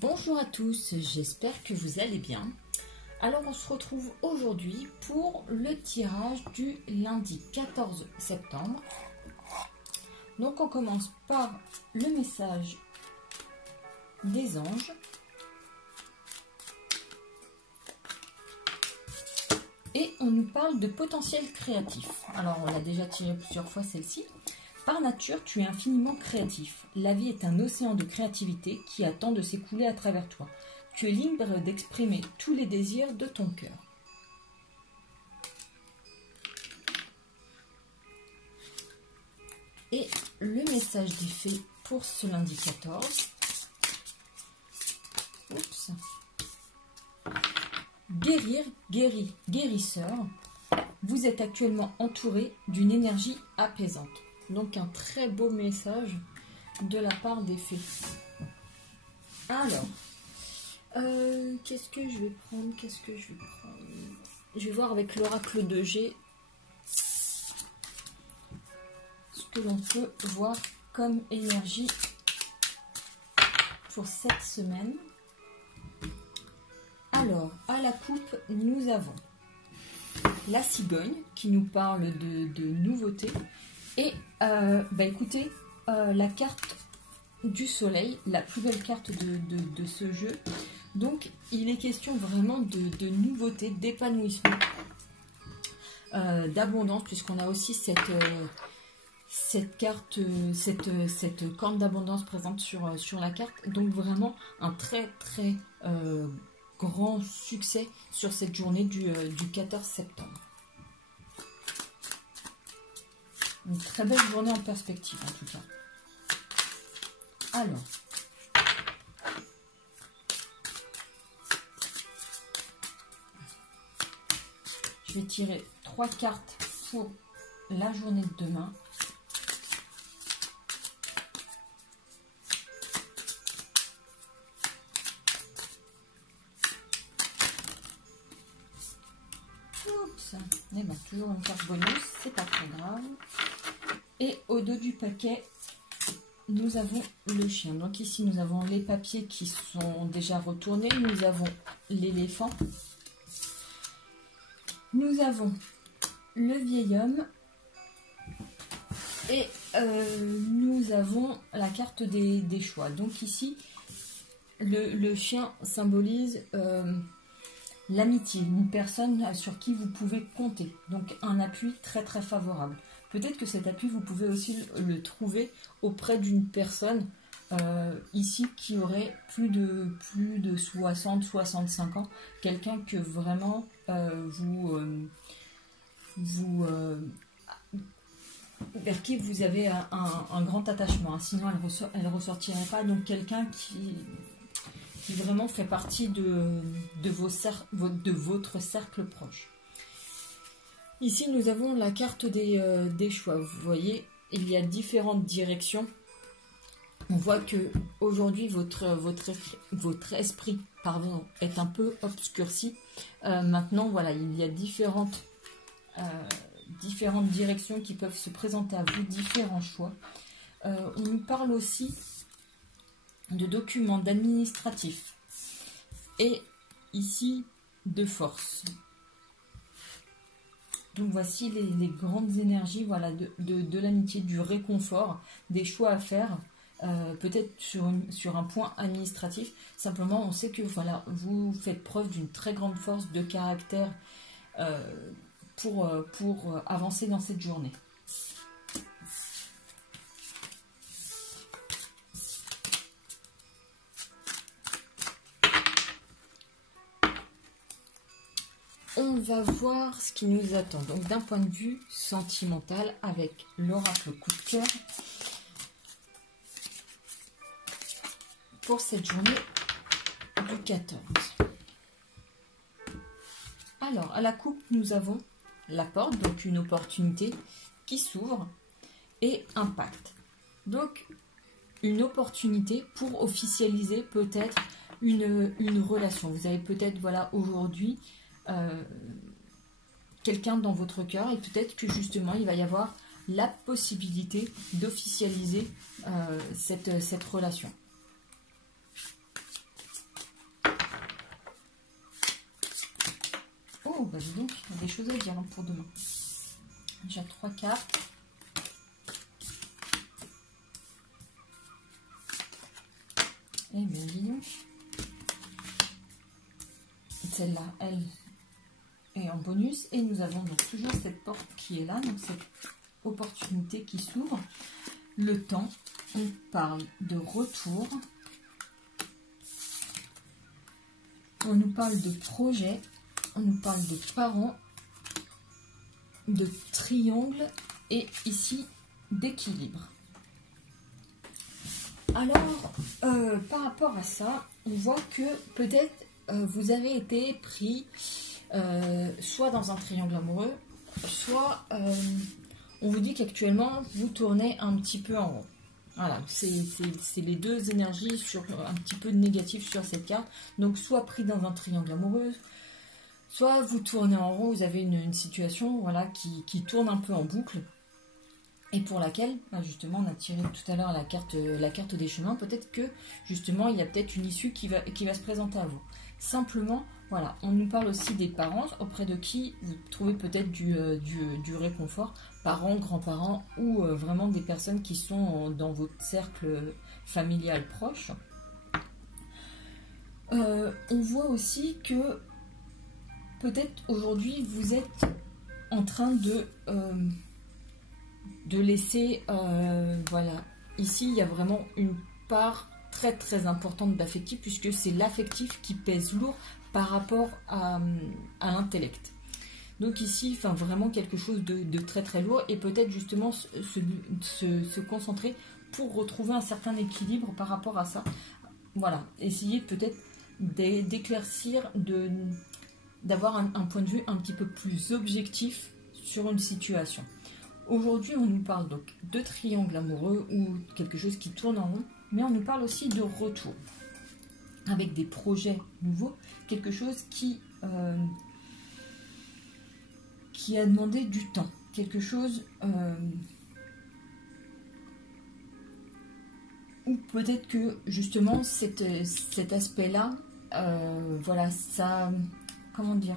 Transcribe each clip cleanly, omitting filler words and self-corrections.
Bonjour à tous, j'espère que vous allez bien. Alors on se retrouve aujourd'hui pour le tirage du lundi 14 septembre. Donc on commence par le message des anges. Et on nous parle de potentiel créatif. Alors on l'a déjà tiré plusieurs fois celle-ci. Par nature, tu es infiniment créatif. La vie est un océan de créativité qui attend de s'écouler à travers toi. Tu es libre d'exprimer tous les désirs de ton cœur. Et le message des fées pour ce lundi 14. Oups. Guérir, guérisseur. Vous êtes actuellement entouré d'une énergie apaisante. Donc un très beau message de la part des fées. Alors, qu'est-ce que je vais prendre? Je vais voir avec l'oracle de G ce que l'on peut voir comme énergie pour cette semaine. Alors, à la coupe, nous avons la cigogne qui nous parle de nouveautés. Et écoutez, la carte du soleil, la plus belle carte de ce jeu. Donc il est question vraiment de nouveauté, d'épanouissement, d'abondance, puisqu'on a aussi cette carte, cette corne d'abondance présente sur la carte. Donc vraiment un très très grand succès sur cette journée du 14 septembre. Une très belle journée en perspective en tout cas. Alors, je vais tirer 3 cartes pour la journée de demain. Oups, eh ben, toujours une carte bonus, c'est pas très grave. Et au dos du paquet, nous avons le chien. Donc ici, nous avons les papiers qui sont déjà retournés. Nous avons l'éléphant. Nous avons le vieil homme. Et nous avons la carte des choix. Donc ici, le chien symbolise l'amitié. Une personne sur qui vous pouvez compter. Donc un appui très très favorable. Peut-être que cet appui, vous pouvez aussi le trouver auprès d'une personne ici qui aurait plus de 60-65 ans. Quelqu'un que vraiment vers qui vous avez un grand attachement. Sinon, elle ne ressortirait pas. Donc quelqu'un qui vraiment fait partie de votre cercle proche. Ici, nous avons la carte des choix. Vous voyez, il y a différentes directions. On voit que aujourd'hui votre esprit est un peu obscurci. Maintenant, voilà, il y a différentes directions qui peuvent se présenter à vous, différents choix. On nous parle aussi de documents administratifs. Et ici, de force. Donc voici les grandes énergies, voilà, de l'amitié, du réconfort, des choix à faire, peut-être sur un point administratif. Simplement, on sait que voilà, vous faites preuve d'une très grande force de caractère pour avancer dans cette journée. On va voir ce qui nous attend. Donc d'un point de vue sentimental avec l'oracle coup de cœur pour cette journée du 14. Alors à la coupe, nous avons la porte, donc une opportunité qui s'ouvre, et un pacte. Donc une opportunité pour officialiser peut-être une relation. Vous avez peut-être, voilà, aujourd'hui quelqu'un dans votre cœur, et peut-être que justement il va y avoir la possibilité d'officialiser cette relation. Oh, bah dis donc, il y a des choses à dire hein, pour demain. J'ai 3 cartes. Eh bien, dis donc. Celle-là, elle est en bonus. Et nous avons donc toujours cette porte qui est là. Donc, cette opportunité qui s'ouvre. Le temps, on parle de retour. On nous parle de projet. On nous parle de parents, de triangle et ici d'équilibre. Alors, par rapport à ça, on voit que peut-être vous avez été pris soit dans un triangle amoureux, soit on vous dit qu'actuellement vous tournez un petit peu en rond. Voilà, c'est les deux énergies un petit peu négatives sur cette carte. Donc, soit pris dans un triangle amoureux, soit vous tournez en rond, vous avez une situation voilà, qui tourne un peu en boucle. Et pour laquelle, justement, on a tiré tout à l'heure la carte des chemins. Peut-être que, justement, il y a peut-être une issue qui va se présenter à vous. Simplement, voilà, on nous parle aussi des parents, auprès de qui vous trouvez peut-être du réconfort. Parents, grands-parents, ou vraiment des personnes qui sont dans votre cercle familial proche. On voit aussi que, peut-être aujourd'hui, vous êtes en train de laisser, voilà, ici il y a vraiment une part très très importante d'affectif puisque c'est l'affectif qui pèse lourd par rapport à l'intellect. Donc ici, enfin vraiment quelque chose de très très lourd et peut-être justement se concentrer pour retrouver un certain équilibre par rapport à ça. Voilà, essayer peut-être d'éclaircir, d'avoir un point de vue un petit peu plus objectif sur une situation. Aujourd'hui, on nous parle donc de triangle amoureux ou quelque chose qui tourne en rond, mais on nous parle aussi de retour, avec des projets nouveaux, quelque chose qui a demandé du temps, quelque chose ou peut-être que justement cet aspect-là, voilà, ça, comment dire,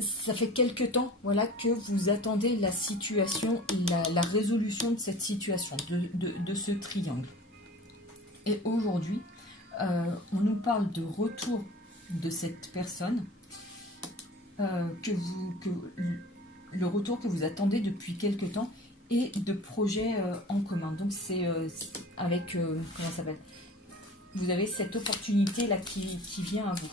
ça fait quelque temps voilà, que vous attendez la situation, la résolution de cette situation, de ce triangle. Et aujourd'hui, on nous parle de retour de cette personne, le retour que vous attendez depuis quelque temps, et de projets en commun. Donc c'est avec, comment ça s'appelle ? Vous avez cette opportunité-là qui vient à vous.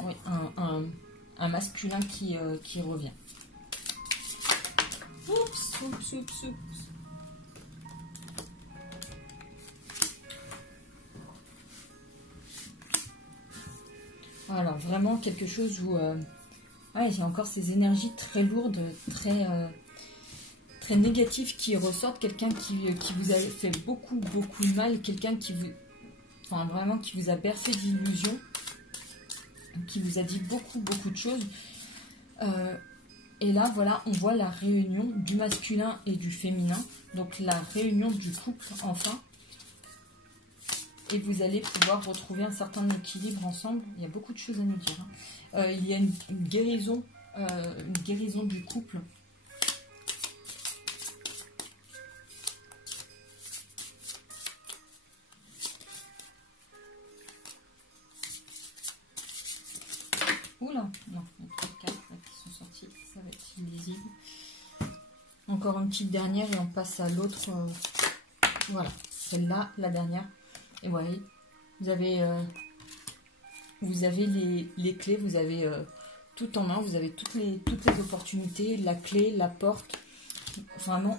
Oui, un masculin qui revient. Oups, oups, oups, oups. Alors, vraiment quelque chose où ouais, il y a encore ces énergies très lourdes, très négatives qui ressortent. Quelqu'un qui vous a fait beaucoup de mal, quelqu'un qui vous, enfin, vraiment qui vous a bercé d'illusions, qui vous a dit beaucoup de choses. Et là, voilà, on voit la réunion du masculin et du féminin. Donc, la réunion du couple, enfin. Et vous allez pouvoir retrouver un certain équilibre ensemble. Il y a beaucoup de choses à nous dire. Hein. Il y a une guérison du couple. Oula, non, il y a 3 cartes qui sont sorties, ça va être illisible. Encore une petite dernière et on passe à l'autre. Voilà, celle-là, la dernière. Et voilà, vous avez les clés, vous avez tout en main, vous avez toutes les opportunités, la clé, la porte, vraiment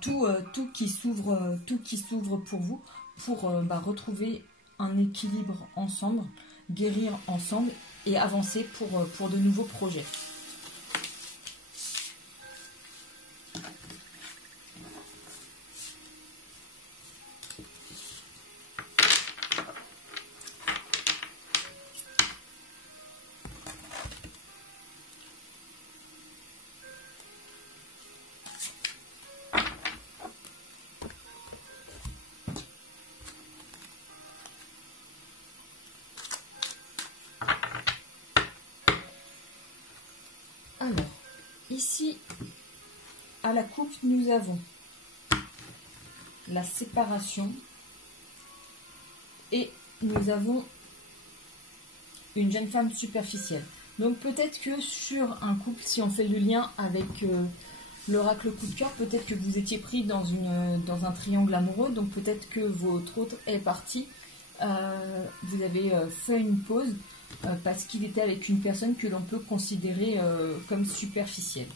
tout qui s'ouvre pour vous, pour retrouver un équilibre ensemble, guérir ensemble et avancer pour de nouveaux projets. Alors, ici, à la coupe, nous avons la séparation et nous avons une jeune femme superficielle. Donc peut-être que sur un couple, si on fait le lien avec l'oracle coup de cœur, peut-être que vous étiez pris dans un triangle amoureux, donc peut-être que votre autre est parti, vous avez fait une pause parce qu'il était avec une personne que l'on peut considérer comme superficielle.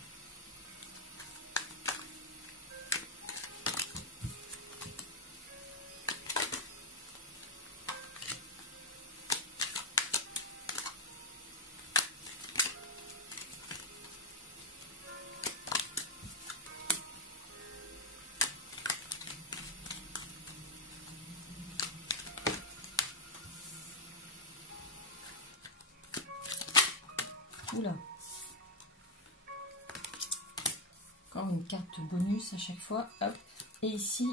Oula. Encore une carte bonus à chaque fois. Hop. Et ici,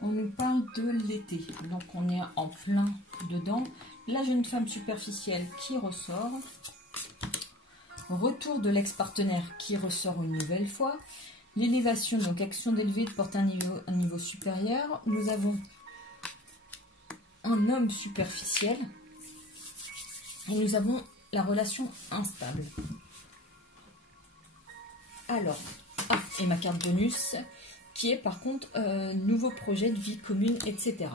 on nous parle de l'été. Donc on est en plein dedans. La jeune femme superficielle qui ressort. Retour de l'ex-partenaire qui ressort une nouvelle fois. L'élévation, donc action d'élever, de porter un niveau supérieur. Nous avons un homme superficiel. Et nous avons la relation instable. Alors, et ma carte bonus, qui est par contre nouveau projet de vie commune, etc.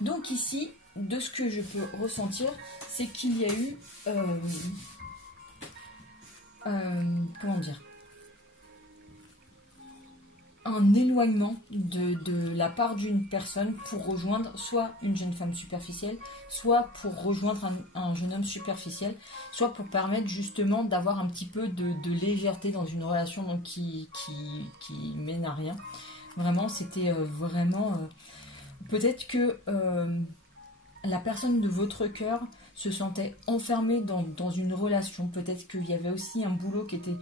Donc ici, de ce que je peux ressentir, c'est qu'il y a eu, comment dire, un éloignement de la part d'une personne pour rejoindre soit une jeune femme superficielle, soit pour rejoindre un jeune homme superficiel, soit pour permettre justement d'avoir un petit peu de légèreté dans une relation donc qui mène à rien. Vraiment, c'était vraiment... peut-être que la personne de votre cœur se sentait enfermée dans une relation. Peut-être qu'il y avait aussi un boulot qui était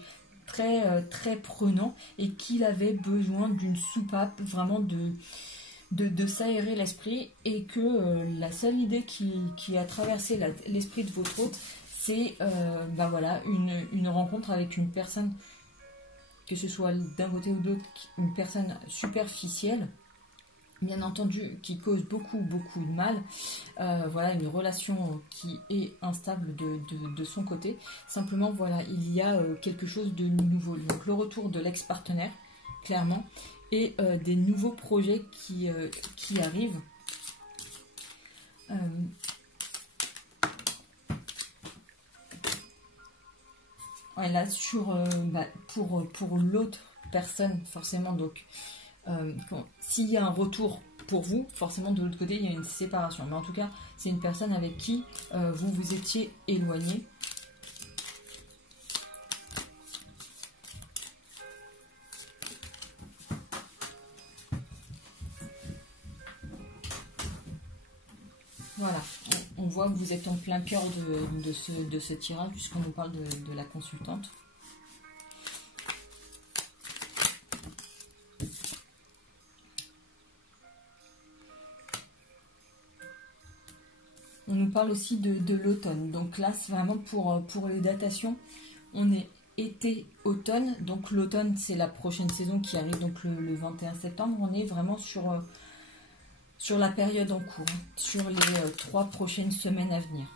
très prenant et qu'il avait besoin d'une soupape, vraiment de s'aérer l'esprit, et que la seule idée qui a traversé l'esprit de votre hôte, c'est voilà, une rencontre avec une personne, que ce soit d'un côté ou de l'autre, une personne superficielle, bien entendu, qui cause beaucoup de mal. Voilà, une relation qui est instable de son côté. Simplement, voilà, il y a quelque chose de nouveau. Donc, le retour de l'ex-partenaire, clairement, et des nouveaux projets qui arrivent. Ouais, là, pour l'autre personne, forcément, donc, s'il y a un retour pour vous, forcément de l'autre côté il y a une séparation, mais en tout cas c'est une personne avec qui vous vous étiez éloigné. Voilà, on voit que vous êtes en plein cœur de ce tirage, puisqu'on nous parle de la consultante. On nous parle aussi de l'automne. Donc là, c'est vraiment pour les datations. On est été-automne. Donc l'automne, c'est la prochaine saison qui arrive donc le 21 septembre. On est vraiment sur la période en cours, sur les 3 prochaines semaines à venir.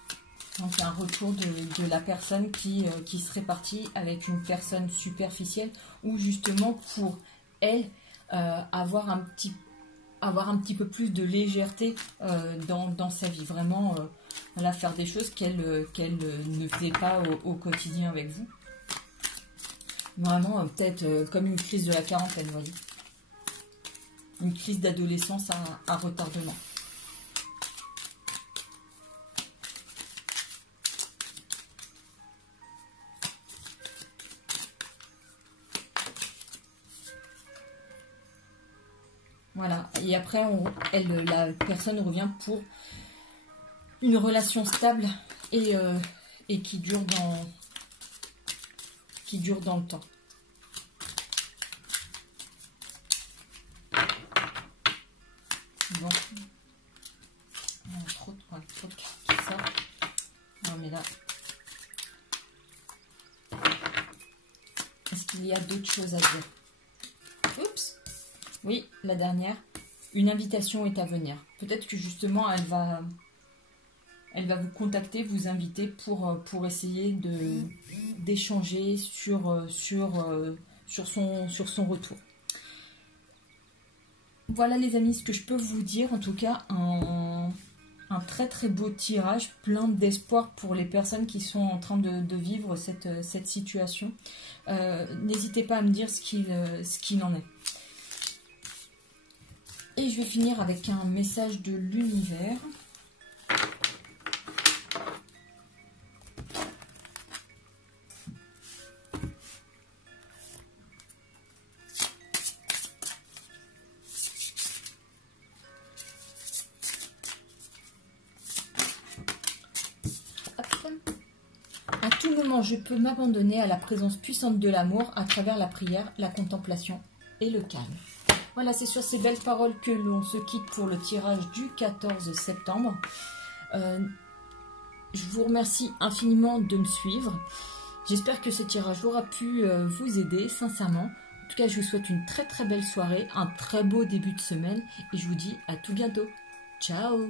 Donc il y a un retour de la personne qui serait partie avec une personne superficielle, ou justement pour elle avoir un petit peu plus de légèreté dans sa vie, vraiment voilà, faire des choses qu'elle ne faisait pas au quotidien avec vous. Vraiment peut-être comme une crise de la quarantaine, vous voyez. Une crise d'adolescence à retardement. Voilà, et après, la personne revient pour une relation stable et qui dure dans le temps. Bon, trop de cartes qui sortent. Non mais là, qu'il y a d'autres choses à dire. Oups. Oui, la dernière. Une invitation est à venir. Peut-être que justement, elle va vous contacter, vous inviter pour essayer d'échanger sur son retour. Voilà les amis, ce que je peux vous dire. En tout cas, un très très beau tirage, plein d'espoir pour les personnes qui sont en train de vivre cette situation. N'hésitez pas à me dire ce qu'il en est. Et je vais finir avec un message de l'univers. À tout moment, je peux m'abandonner à la présence puissante de l'amour à travers la prière, la contemplation et le calme. Voilà, c'est sur ces belles paroles que l'on se quitte pour le tirage du 14 septembre. Je vous remercie infiniment de me suivre. J'espère que ce tirage aura pu vous aider, sincèrement. En tout cas, je vous souhaite une très très belle soirée, un très beau début de semaine et je vous dis à tout bientôt. Ciao!